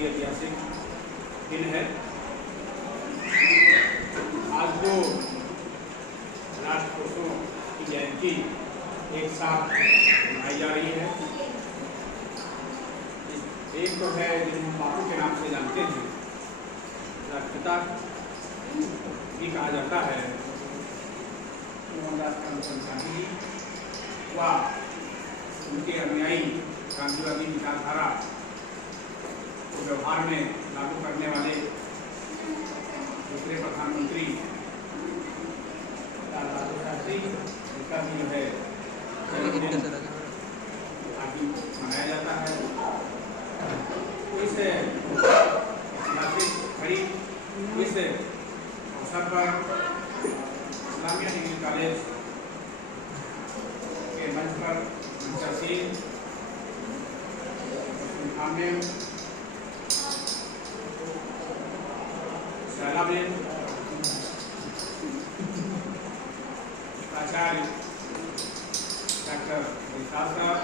ही ऐतिहासिक दिन है। आज को राष्ट्रपुरुषों की जयंती एक साथ मनाई जा रही है। एक तो है जिन्हें हम बापू के नाम से जानते हैं, राष्ट्रपिता भी कहा जाता है, मोहनदास करमचंद गांधी जी व उनके अनुयायी गांधीवादी विचारधारा को व्यवहार में लागू करने वाले दूसरे प्रधानमंत्री लाल बहादुर शास्त्री, उनका भी जो है आज मनाया जाता है। तो इस ऐतिहासिक घड़ी इस अवसर पर इस्लामिया डिग्री कॉलेज के मंच पर मंचासीन आमेन सैलाबेन आचार्य डॉक्टर विकास साहब,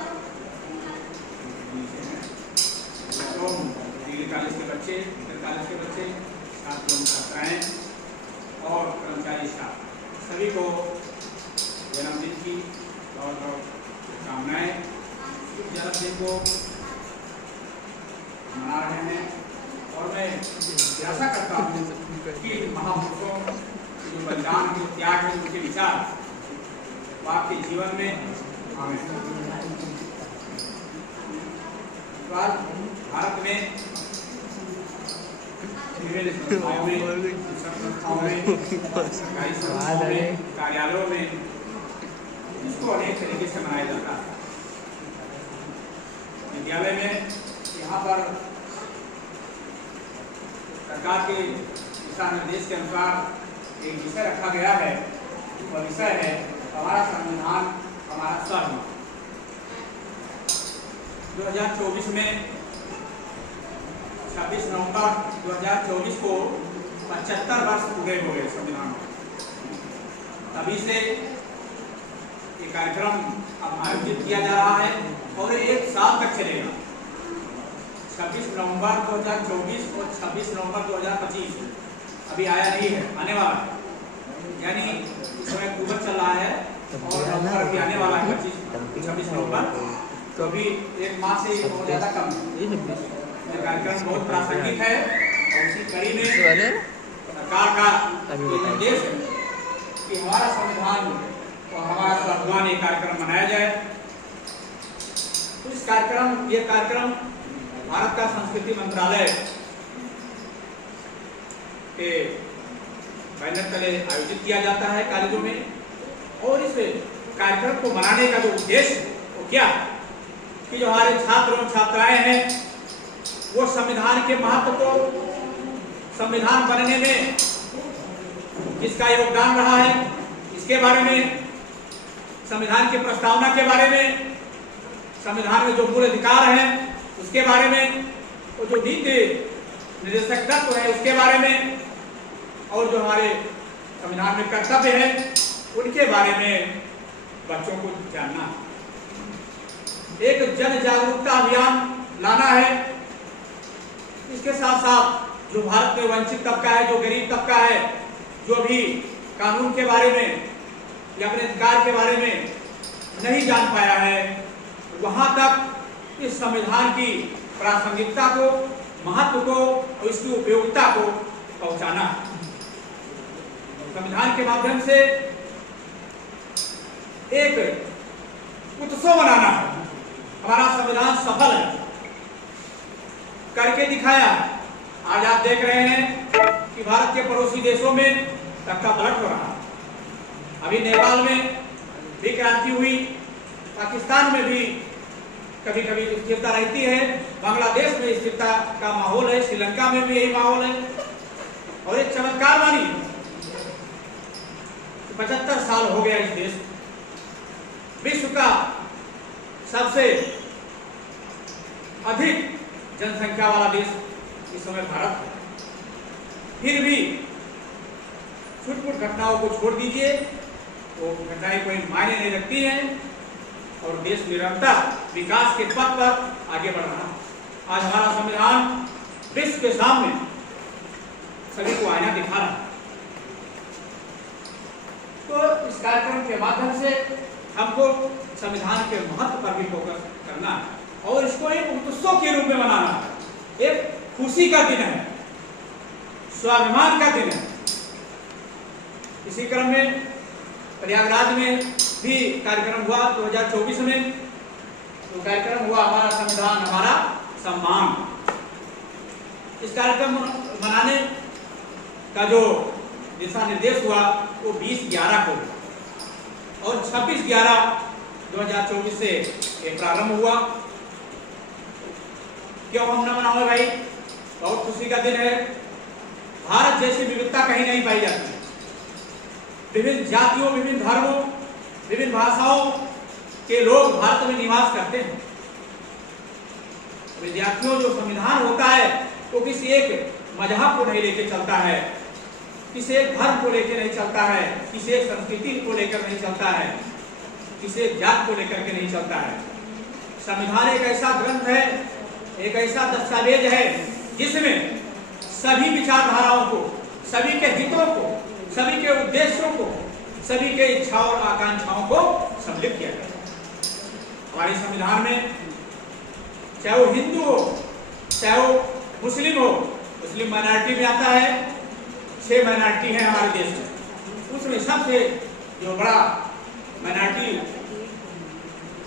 डिग्री कॉलेज के बच्चे, इंटर कॉलेज के बच्चे, छात्र छात्राएँ और कर्मचारी स्टाफ, सभी को जन्मदिन की बहुत बहुत शुभकामनाएँ। जन्मदिन को मना रहे हैं और मैं आशा करता हूँ कि महापुरुषों के जो बलिदान के त्याग है, उनके विचार आपके जीवन में आए। भारत में विभिन्न संस्थाओं में, सरकारी संस्थाओं में, कार्यालयों में इसको अनेक तरीके से मनाया जाता है। विद्यालय में यहाँ पर सरकार के दिशा निर्देश के अनुसार एक विषय रखा गया है। वह विषय है हमारा संविधान हमारा सर्व। 2024 में 26 नवंबर 2024 को 75 वर्ष पूरे हो गए संविधान को। तभी से ये कार्यक्रम अब आयोजित किया जा रहा है और एक साल तक चलेगा। 26 नवंबर 2024 और 26 नवंबर 2025 अभी आया नहीं है, आने वाला है। यानी इस समय अक्टूबर चल रहा है और नवंबर भी आने वाला है 26 नवंबर। तो अभी एक माह से बहुत ज़्यादा कम है। ये कार्यक्रम बहुत प्रासंगिक है और उसी कड़ी में सरकार का निर्देश है कि हमारा संविधान और हमारा स्वाभिमान ये कार्यक्रम मनाया जाए। तो इस ये कार्यक्रम भारत का संस्कृति मंत्रालय के बैनर तले आयोजित किया जाता है कॉलेजों में। और इस कार्यक्रम को मनाने का जो उद्देश्य वो क्या कि जो हमारे छात्र और छात्राएं हैं वो संविधान के महत्व को, संविधान बनने में किसका योगदान रहा है इसके बारे में, संविधान की प्रस्तावना के बारे में, संविधान में जो मूल अधिकार हैं उसके बारे में, और जो नीति निर्देशक तत्व है उसके बारे में, और जो हमारे संविधान में कर्तव्य है उनके बारे में बच्चों को जानना, एक जन जागरूकता अभियान लाना है। इसके साथ साथ जो भारत में वंचित तबका है, जो गरीब तबका है, जो भी कानून के बारे में या अपने अधिकार के बारे में नहीं जान पाया है, वहां तक इस संविधान की प्रासंगिकता को, महत्व को और इसकी उपयोगिता को पहुंचाना। संविधान के माध्यम से एक उत्सव मनाना है। हमारा संविधान सफल है, करके दिखाया। आज आप देख रहे हैं कि भारत के पड़ोसी देशों में तख्ता पलट हो रहा है। अभी नेपाल में भी क्रांति हुई, पाकिस्तान में भी कभी कभी स्थिरता रहती है, बांग्लादेश में स्थिरता का माहौल है, श्रीलंका में भी यही माहौल है। और एक चमत्कार मानी 75 साल हो गया इस देश, विश्व का सबसे अधिक जनसंख्या वाला देश इस समय भारत है। फिर भी छुटपुट घटनाओं को छोड़ दीजिए, वो घटनाएं कोई मायने नहीं रखती हैं और देश निरंतर विकास के पथ पर आगे बढ़ रहा है। आज हमारा संविधान विश्व के सामने सभी को आईना दिखा रहा है। तो इस कार्यक्रम के माध्यम से हमको संविधान के महत्व पर भी फोकस करना है और इसको एक उत्सव के रूप में मनाना है। एक खुशी का दिन है, स्वाभिमान का दिन है। इसी क्रम में प्रयागराज में भी कार्यक्रम हुआ 2024 में। तो कार्यक्रम हुआ हमारा संविधान हमारा सम्मान। इस कार्यक्रम मनाने का जो दिशा निर्देश हुआ वो 20/11 को और 26/11/2024 से ये प्रारंभ हुआ। क्यों हम न मनाओ भाई? बहुत खुशी का दिन है। भारत जैसी विविधता कहीं नहीं पाई जाती। विभिन्न जातियों, विभिन्न धर्मों, विभिन्न भाषाओं के लोग भारत में निवास करते हैं। विद्यार्थियों, जो संविधान होता है वो किसी एक मजहब को नहीं लेके चलता है, किसी एक धर्म को लेकर नहीं चलता है, किसी एक संस्कृति को लेकर नहीं चलता है, किसी एक जात को लेकर के नहीं चलता है। संविधान एक ऐसा ग्रंथ है, एक ऐसा दस्तावेज है जिसमें सभी विचारधाराओं को, सभी के हितों को, सभी के उद्देश्यों को, सभी के इच्छाओं और आकांक्षाओं को सम्मिलित किया गया। हमारे संविधान में चाहे वो हिंदू हो, चाहे वो मुस्लिम हो, मुस्लिम माइनॉरिटी में आता है। 6 माइनॉरिटी है हमारे देश में। उसमें सबसे जो बड़ा माइनॉरिटी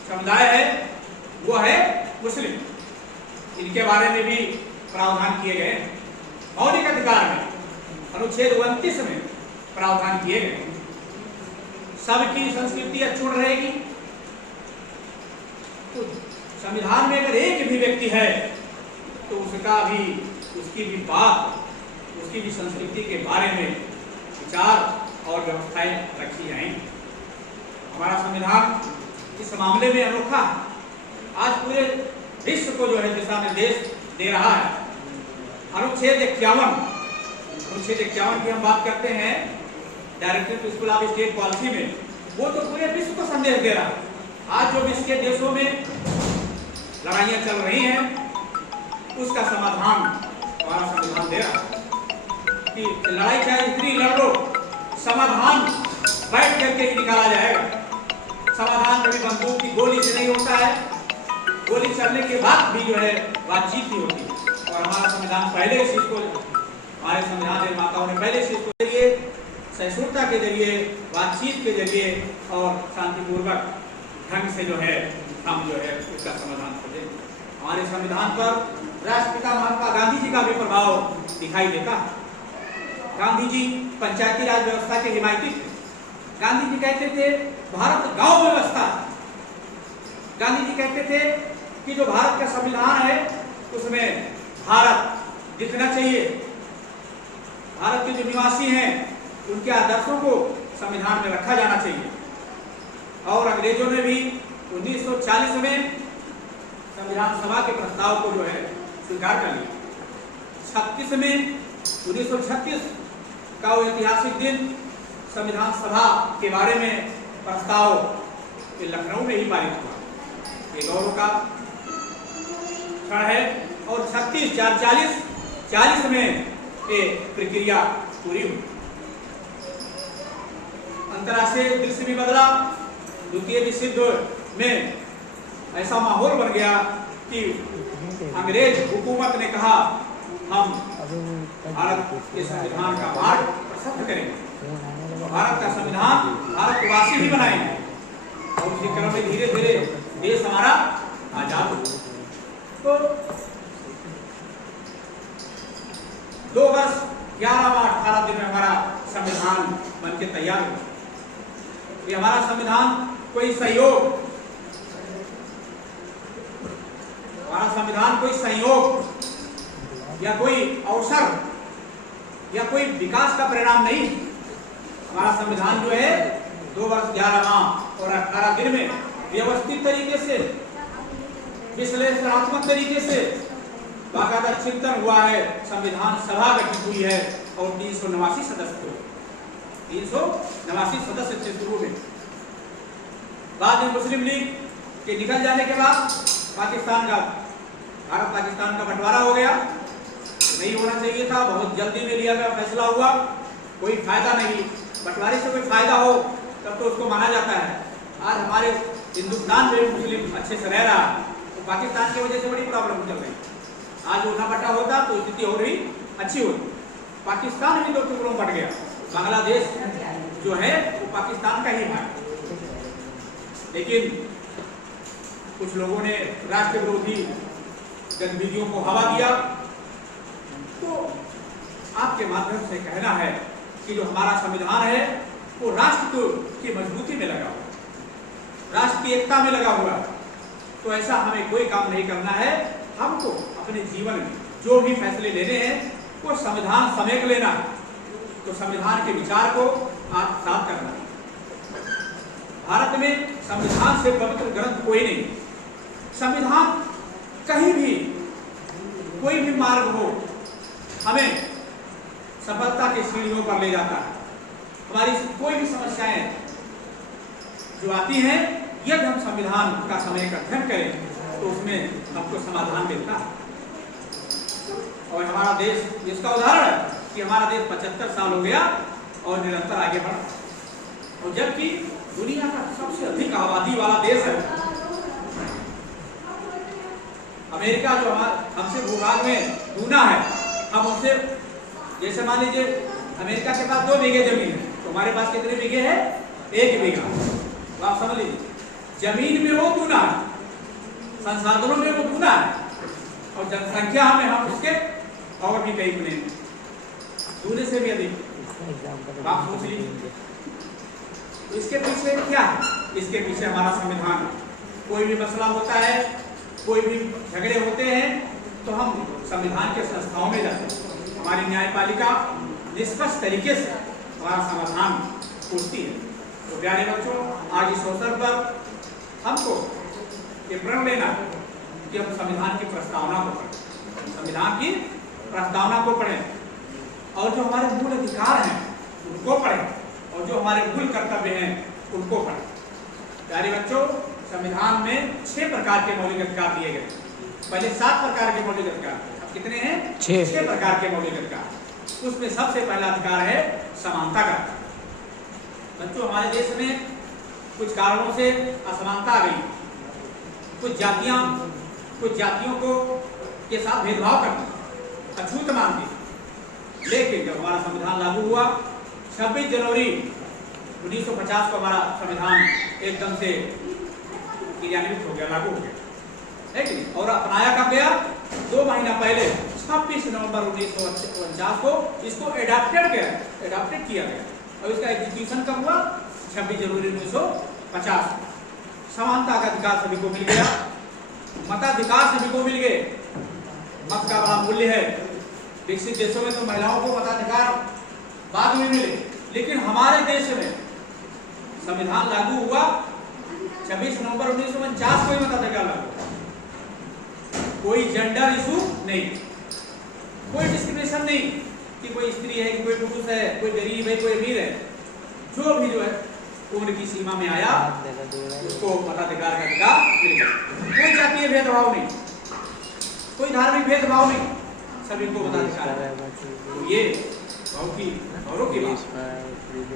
समुदाय है वो है मुस्लिम। इनके बारे में भी प्रावधान किए गए। मौलिक अधिकार में अनुच्छेद 29 में प्रावधान किए गए। सबकी संस्कृति अक्षुण्ण रहेगी। तो संविधान में अगर एक भी व्यक्ति है तो उसका भी, उसकी भी बात, उसकी भी संस्कृति के बारे में विचार और व्यवस्थाएं रखी जाएंगी। हमारा संविधान इस मामले में अनोखा है। आज पूरे विश्व को जो है दिशा निर्देश दे रहा है। अनुच्छेद 51 की हम बात करते हैं, directive to school of state policy में, वो तो पूरे विश्व को संदेश दे रहा है। आज जो विश्व के देशों में लड़ाइयां चल रही हैं उसका समाधान हमारा संविधान दे रहा है कि लड़ाई चाहे जितनी लड़ लो, समाधान बैठ करके ही निकाला जाएगा। समाधान कभी बंदूक की गोली से नहीं होता है। गोली चलने के बाद भी जो है बातचीत ही होती है। और हमारा संविधान पहले इस चीज को, हमारे संविधान निर्माताओं ने पहले इस चीज को जरिए, सहिष्णुता के जरिए, बातचीत के जरिए और शांतिपूर्वक ढंग से जो है हम जो है उसका समाधान खोजें। हमारे संविधान पर राष्ट्रपिता महात्मा गांधी जी का भी प्रभाव दिखाई देता है। गांधी जी पंचायती राज व्यवस्था के हिमायती थे। गांधी जी कहते थे भारत गांव व्यवस्था। गांधी जी कहते थे कि जो भारत का संविधान है उसमें भारत दिखना चाहिए। भारत के जो निवासी हैं उनके आदर्शों को संविधान में रखा जाना चाहिए। और अंग्रेजों ने भी 1940 में संविधान सभा के प्रस्ताव को जो है स्वीकार कर लिया। 1936 का वो ऐतिहासिक दिन संविधान सभा के बारे में प्रस्ताव लखनऊ में ही पारित हुआ। ये गौरव का क्षण है। और 40 में ये प्रक्रिया पूरी हुई। अंतर्राष्ट्रीय दृश्य भी बदला। द्वितीय विश्व युद्ध में ऐसा माहौल बन गया कि अंग्रेज हुकूमत ने कहा हम भारत के संविधान का पाठ प्रसिद्ध करेंगे, भारत का संविधान भारतवासी ही बनाएंगे। और इसी क्रम में धीरे धीरे देश हमारा आजाद हुआ। तो 2 वर्ष 11 माह 18 दिन में हमारा संविधान बनके तैयार हुआ। ये हमारा संविधान कोई सहयोग, हमारा संविधान कोई संयोग या कोई अवसर या कोई विकास का परिणाम नहीं। हमारा संविधान जो है 2 वर्ष 11 माह और 18 दिन में व्यवस्थित तरीके से, विश्लेषणात्मक तरीके से बाकायदा चिंतन हुआ है। संविधान सभा गठित हुई है और 389 सदस्य थे शुरू में। बाद में मुस्लिम लीग के निकल जाने के बाद भारत पाकिस्तान का बंटवारा हो गया नहीं होना चाहिए था, बहुत जल्दी में लिया गया फैसला हुआ, कोई फायदा नहीं। बंटवारे से कोई फायदा हो तब तो उसको माना जाता है। आज हमारे हिंदुस्तान में मुस्लिम अच्छे से रह रहा, तो पाकिस्तान की वजह से बड़ी प्रॉब्लम चल रही। आज उठा बटा होता तो स्थिति और भी अच्छी होती। पाकिस्तान भी 2 टुकड़ों में बट गया, बांग्लादेश जो है वो पाकिस्तान का ही भाग। लेकिन कुछ लोगों ने राष्ट्र विरोधी गतिविधियों को हवा दिया। तो आपके माध्यम से कहना है कि जो हमारा संविधान है वो राष्ट्र की मजबूती में लगा हुआ, राष्ट्र की एकता में लगा हुआ। तो ऐसा हमें कोई काम नहीं करना है। हमको अपने जीवन में जो भी फैसले लेने हैं वो संविधान समेट लेना, तो संविधान के विचार को आत्मसात करना। भारत में संविधान से पवित्र ग्रंथ कोई नहीं। संविधान कहीं भी कोई भी मार्ग हो हमें सफलता की सीढ़ियों पर ले जाता है। हमारी कोई भी समस्याएं जो आती हैं, यदि हम संविधान का समय का अध्ययन करें तो उसमें हमको समाधान मिलता है। और हमारा देश इसका उदाहरण है कि हमारा देश 75 साल हो गया और निरंतर आगे बढ़ा, और जबकि दुनिया का सबसे अधिक आबादी वाला देश है अमेरिका, जो हमसे भूभाग में दूना है। हम उनसे, जैसे मान लीजिए अमेरिका के पास 2 बीघे जमीन है, तो हमारे पास कितने बीघे है? 1 बीघा। तो आप समझ लीजिए, जमीन में वो दूना है, संसाधनों में वो दूना है, और जनसंख्या में हम उसके और भी कई गुने, दूने से भी अधिक। आप सोच लीजिए, तो इसके पीछे क्या है? इसके पीछे हमारा संविधान। कोई भी मसला होता है, कोई भी झगड़े होते हैं, तो हम संविधान के संस्थाओं में जाते हैं। हमारी न्यायपालिका निष्पक्ष तरीके से हमारा समाधान पूछती है। तो प्यारे बच्चों, आज इस अवसर पर हमको ये प्रण लेना कि हम संविधान की प्रस्तावना को पढ़ें, संविधान की प्रस्तावना को पढ़ें, और जो हमारे मूल अधिकार हैं उनको पढ़ें, और जो हमारे मूल कर्तव्य हैं उनको पढ़ें। प्यारे बच्चों, संविधान में 6 प्रकार के मौलिक अधिकार दिए गए। पहले 7 प्रकार के मौलिक अधिकार, अब कितने हैं? 6 प्रकार के मौलिक अधिकार। उसमें सबसे पहला अधिकार है समानता का। बच्चों, हमारे देश में कुछ कारणों से असमानता आ गई। कुछ जातियों को के साथ भेदभाव करती, अछूत मानती। लेकिन जब हमारा संविधान लागू हुआ, 26 जनवरी 1950 को हमारा संविधान एकदम से क्रियान्वित हो गया, लागू हो गया, है कि नहीं? और अपनाया कब गया? 2 महीना पहले 26 नवंबर 1949 को इसको एडॉप्टेड किया गया, और इसका एग्जीक्यूशन कब हुआ? 26 जनवरी 1950। समानता का अधिकार सभी को मिल गया, मताधिकार सभी को मिल गए। मत का बड़ा मूल्य है। विकसित देशों में तो महिलाओं को मताधिकार बाद में मिले, लेकिन हमारे देश में संविधान लागू हुआ 26 नवंबर 1949 को ही मताधिकार लागू। कोई जेंडर इशू नहीं, कोई डिस्क्रिमिनेशन नहीं कि कोई स्त्री है कि कोई पुरुष है, कोई गरीब है कोई अमीर है। जो भी जो है उम्र की सीमा में आया उसको मताधिकार का अधिकार मिल गया। कोई जातीय भेदभाव नहीं, कोई धार्मिक भेदभाव नहीं, सभी को मताधिकार है। तो ये बहुत ही गौरव की बात।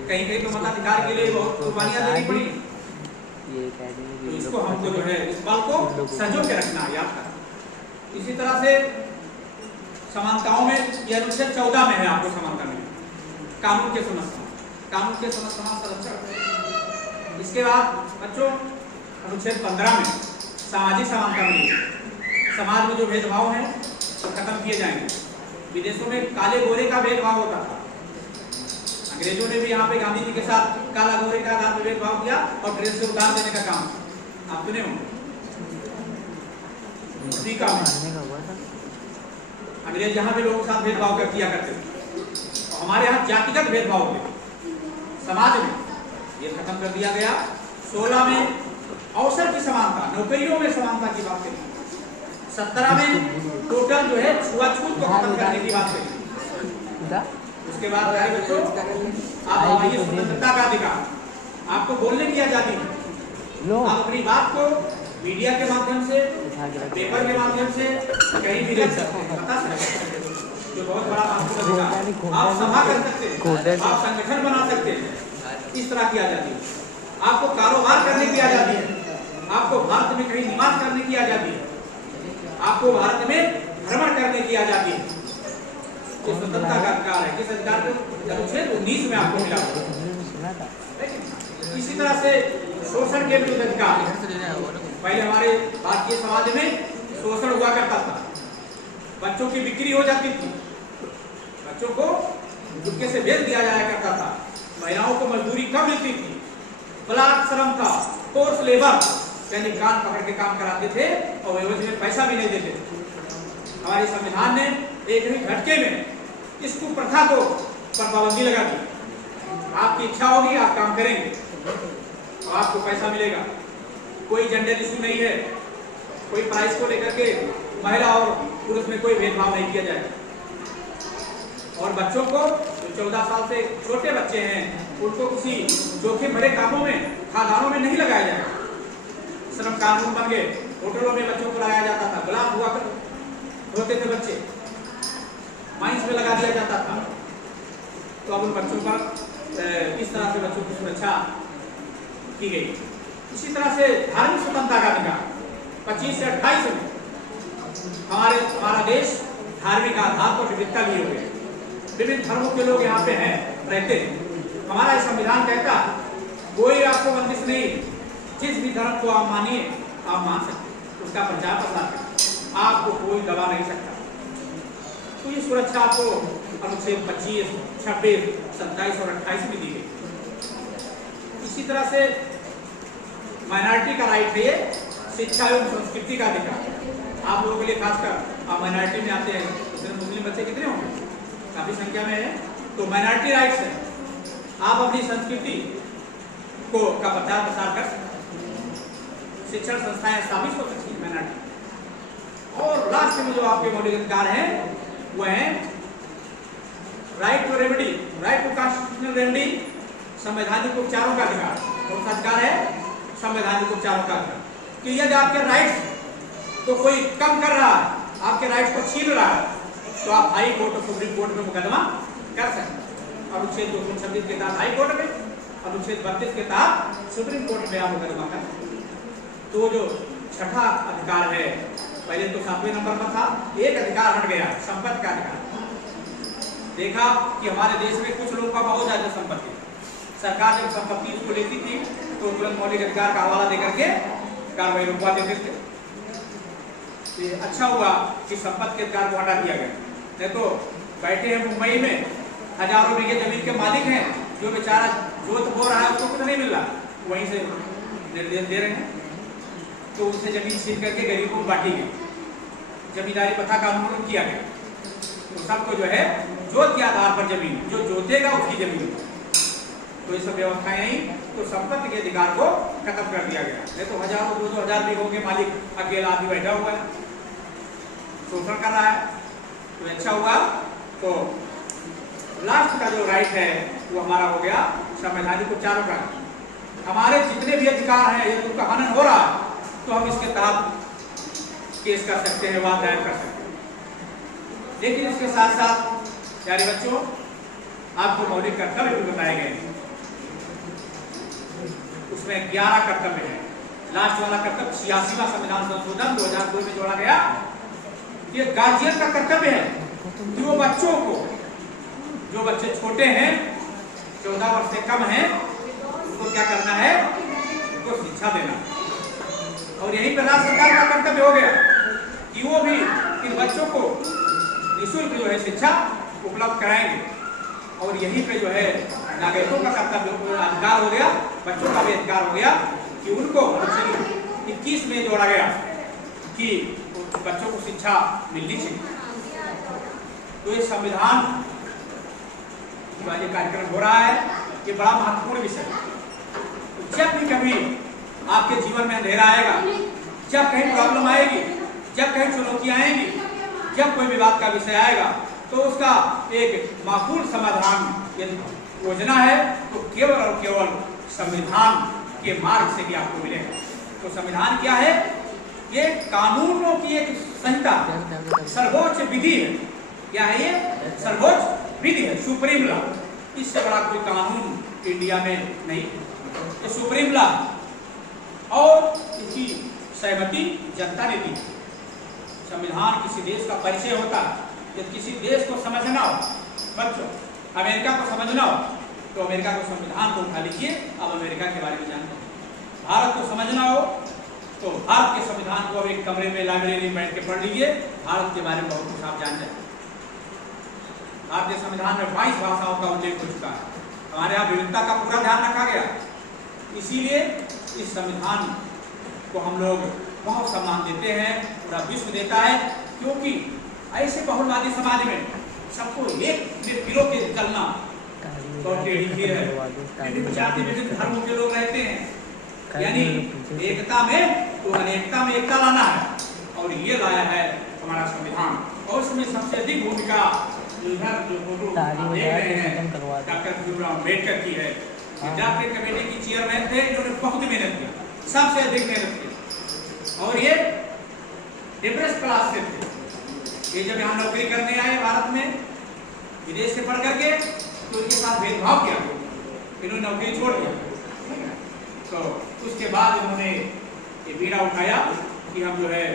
कहीं कहीं तो मताधिकार के लिए बहुत कुर्बानियां देनी पड़ी, तो इसको हमको जो है इस बात को संजो के रखना, याद करना। इसी तरह से समानताओं में यह अनुच्छेद 14 में है, आपको समानता मिली, कानून के समस्त संरक्षण। इसके बाद बच्चों अनुच्छेद 15 में सामाजिक समानता मिली। समाज में जो भेदभाव है वो खत्म किए जाएंगे। विदेशों में काले गोरे का भेदभाव होता था, अंग्रेजों ने भी यहाँ पे गांधी जी के साथ काला गोरे का आधार पर भेदभाव किया और ड्रेस से उतार देने का काम आप सुने होंगे। अफ्रीका में अंग्रेज यहाँ भी लोगों के साथ भेदभाव किया करते थे। हमारे यहाँ जातिगत भेदभाव होते समाज में, ये खत्म कर दिया गया। 16 में अवसर की समानता, नौकरियों में समानता की बात करी। 17 में टोटल जो है छुआछूत को खत्म करने की बात करी। उसके बाद बच्चों आप हमारी स्वतंत्रता का अधिकार, आपको बोलने की आजादी है। आप अपनी बात को मीडिया के माध्यम से, पेपर के माध्यम से कहीं भी लिख सकते हैं, बता सकते हैं। जो बहुत बड़ा महत्वपूर्ण अधिकार है। आप सभा कर सकते हैं, आप संगठन बना सकते हैं, इस तरह की आजादी है। आपको कारोबार करने की आजादी है, आपको भारत में कहीं निवास करने की आजादी है, आपको भारत में भ्रमण करने की आजादी है। ये स्वतंत्रता का अधिकार है। किस अधिकार को अनुच्छेद 19 में आपको मिला। इसी तरह से शोषण के विरुद्ध अधिकार। पहले हमारे भारतीय समाज में शोषण हुआ करता था, बच्चों की बिक्री हो जाती थी, बच्चों को चुपके से बेच दिया जाया करता था, महिलाओं को मजदूरी कम मिलती थी, बलात् श्रम था, फोर्स लेबर, यानी कान पकड़ के काम कराते थे और एवज में पैसा भी नहीं देते थे। हमारे संविधान ने एक ही झटके में इस कुप्रथा को पर पाबंदी लगा दी। आपकी इच्छा होगी, आप काम करेंगे और आपको पैसा मिलेगा। कोई जेंडर इशू नहीं है, कोई प्राइस को लेकर के महिला और पुरुष में कोई भेदभाव नहीं किया जाएगा। और बच्चों को जो 14 साल से छोटे बच्चे हैं उनको किसी जोखिम भरे कामों में, खादानों में नहीं लगाया जाएगा। श्रम कानून बन गए, होटलों में बच्चों को लगाया जाता था, गुलाम हुआ होते थे बच्चे, माइंस में लगा दिया जाता था। तो अब उन बच्चों पर किस तरह से बच्चों की सुरक्षा की गई। इसी तरह से धार्मिक स्वतंत्रता का अधिकार 25 से 28 में हमारा देश धार्मिक आधार पर विविधता लिए हुए, विभिन्न धर्मों के लोग यहाँ पे हैं, रहते हैं। हमारा संविधान कहता है कोई आपको बंदिश नहीं, जिस भी धर्म को आप मानिए आप मान सकते, उसका प्रचार प्रसार करें, आपको कोई दबा नहीं सकता। तो ये सुरक्षा आपको अनुच्छेद 25, 26, 27 और 28 में दी गई। इसी तरह से माइनॉरिटी का राइट है, ये शिक्षा एवं संस्कृति का अधिकार। आप लोगों के लिए खासकर आप माइनॉरिटी में आते हैं, उसमें मुस्लिम बच्चे कितने होंगे, काफी संख्या में है। तो माइनॉरिटी राइट्स है, आप अपनी संस्कृति को का प्रचार प्रसार कर सकते हैं, शिक्षण संस्थाएं स्थापित हो सकती है माइनॉरिटी। और लास्ट में जो आपके मौलिक अधिकार हैं वह है right to remedy, right to constitutional remedy, संवैधानिक उपचारों का अधिकार। कौन सा अधिकार है? संवैधानिक उपचारों का अधिकार। कि यदि आपके राइट्स तो कोई कम कर रहा है, आपके राइट्स को छीन रहा है, तो आप हाई कोर्ट और सुप्रीम कोर्ट में मुकदमा कर सकते हैं। अनुच्छेद 226 के तहत हाई कोर्ट में, अनुच्छेद 32 के तहत सुप्रीम कोर्ट में आप मुकदमा कर सकते हैं। तो जो छठा अधिकार है, पहले तो 7वें नंबर पर था, एक अधिकार हट गया, संपत्ति का अधिकार। देखा कि हमारे देश में कुछ लोगों का बहुत ज्यादा संपत्ति, सरकार जब संपत्ति उसको लेती थी तो तुरंत मौलिक अधिकार का हवाला देकर के कार्रवाई रुकवा देते थे। ये अच्छा हुआ कि संपत्ति के अधिकार को हटा दिया गया। नहीं तो बैठे हैं मुंबई में, हजारों बीघे जमीन के मालिक हैं, जो बेचारा जोत बो रहा है उसको कुछ नहीं मिल रहा, वहीं से निर्देश दे रहे हैं तो उससे जमीन छीन करके गरीबों को बांटी गई, जमींदारी प्रथा का उन्मूलन किया गया। तो सबको जो है जोत के आधार पर जमीन, जो जोतेगा उसकी जमीन। तो ये सब व्यवस्थाएं नहीं, तो संपत्ति के अधिकार को खत्म कर दिया गया। नहीं तो हजारों 2,000 बीघों के मालिक अकेला आदमी बैठा हुआ है, शोषण कर रहा है। तो अच्छा हुआ। तो लास्ट का जो राइट है वो हमारा हो गया संवैधानिक उपचारों का। हमारे जितने भी अधिकार हैं यदि उनका हनन हो रहा है तो हम इसके तहत केस कर सकते हैं, वाद दायर कर सकते हैं। लेकिन इसके साथ साथ प्यारे बच्चों, आपको मौलिक कर्तव्य भी बताए गए हैं। उसमें 11 कर्तव्य है। लास्ट वाला कर्तव्य 86वां संविधान संशोधन 2002 में जोड़ा गया। ये गार्जियन का कर्तव्य है कि वो बच्चों को, जो बच्चे छोटे हैं, 14 वर्ष से कम हैं, उनको क्या करना है, उनको शिक्षा देना। और यही पर राज्य सरकार का कर्तव्य हो गया कि वो भी इन बच्चों को निःशुल्क जो है शिक्षा उपलब्ध कराएंगे। और यहीं पे जो है नागरिकों का कर्तव्य अधिकार हो गया, बच्चों का भी अधिकार हो गया कि उनको अनुच्छेद 21 में जोड़ा गया कि बच्चों को शिक्षा मिलनी चाहिए। तो ये संविधान जो कार्यक्रम हो रहा है ये बड़ा महत्वपूर्ण विषय है। जब भी कभी आपके जीवन में अंधेरा आएगा, जब कहीं प्रॉब्लम आएगी, जब कहीं चुनौतियां आएंगी, जब कोई विवाद का विषय आएगा, तो उसका एक माकूल समाधान यदि योजना है तो केवल और केवल संविधान के मार्ग से भी आपको मिलेगा। तो संविधान क्या है? ये कानूनों की एक संहिता, सर्वोच्च विधि है क्या है ये? सर्वोच्च विधि है, सुप्रीम लॉ। इससे बड़ा कोई कानून इंडिया में नहीं, ये सुप्रीम लॉ। और इसकी सहमति जनता ने दी। संविधान किसी देश का परिचय होता है। जब किसी देश को समझना हो, बच्चों अमेरिका को समझना हो तो अमेरिका को संविधान को उठा लीजिए, अब अमेरिका के बारे में जानते हैं। भारत को समझना हो तो भारत के संविधान को अब एक कमरे में लाइब्रेरी में बैठ के पढ़ लीजिए, भारत के बारे में बहुत कुछ आप जान जाए। भारतीय संविधान में 22 भाषाओं का उल्लेख हो चुका है। हमारे यहाँ विविधता का पूरा ध्यान रखा गया। इसीलिए इस संविधान को हम लोग बहुत सम्मान देते हैं, पूरा विश्व देता है, क्योंकि ऐसे बहुलवादी समाज में सबको एक में पिरो के चलना बहुत टेढ़ी चीज है। विभिन्न जाति विभिन्न धर्मों के लोग रहते हैं, यानी एकता में तो अनेकता में एकता लाना है, और ये लाया है हमारा संविधान। और उसमें सबसे अधिक भूमिका इधर जो फोटो देख रहे हैं डॉक्टर भीमराव अम्बेडकर की है। डॉक्टर कमेटी की चेयरमैन थे, इन्होंने बहुत मेहनत किया, सबसे अधिक मेहनत की। और ये डिप्रेस क्लास से थे। ये जब यहाँ नौकरी करने आए भारत में विदेश से पढ़ करके, तो उनके साथ भेदभाव किया, इन्होंने नौकरी छोड़ दिया। तो उसके बाद उन्होंने ये बीड़ा उठाया कि हम जो है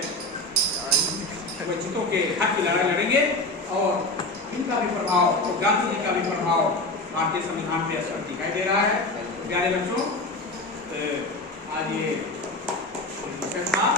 वंचितों के हक की लड़ाई लड़ेंगे, और इनका भी प्रभाव और गांधी जी का भी प्रभाव भारतीय संविधान पे असर दिखाई दे रहा है। प्यारे बच्चों, आज ये था